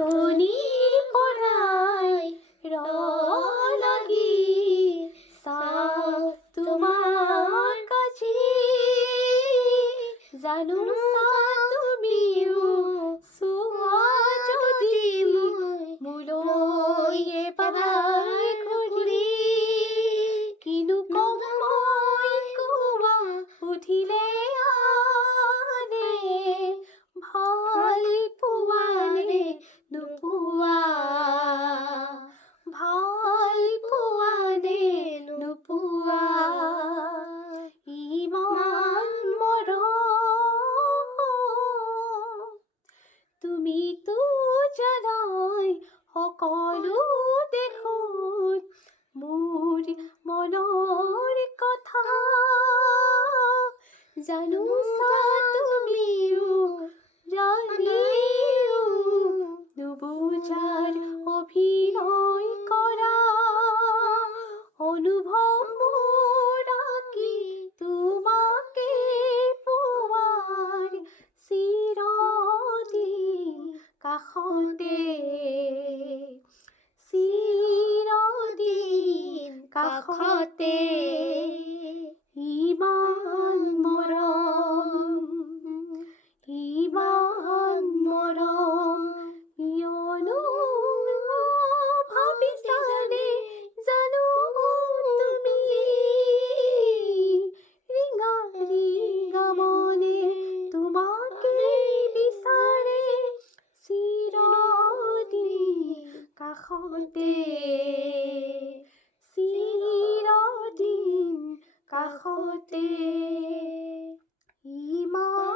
পুৰণিৰ পৰাই লাগি চাওঁ তোমাৰ কাজি জানো তুমিও চোৱা যদি মোলৈ এবাৰ ঘূৰি কিনো কম মই কোৱা সুধিলে আনে ভাল পোৱা নে নোপোৱা ভাল পোৱা নে নোপোৱা ইমান মৰম তুমিতো জানাই সকলো দেখোন মোৰ মনৰ কথা জানো তুমিও জানিও নুবুজাৰ অভিনয় কৰা অনুভৱ মোৰ আঁকি তোমাকে পোৱাৰ চিৰদিন কাষতে চিৰদিন কাষতে ইমান মৰম কিয়নো ভাবিছানে জানো তুমি ৰিঙা ৰিঙা মনে তোমাকে বিচাৰে চিৰদিন কাষতে চিৰদিন কাষতে ইমান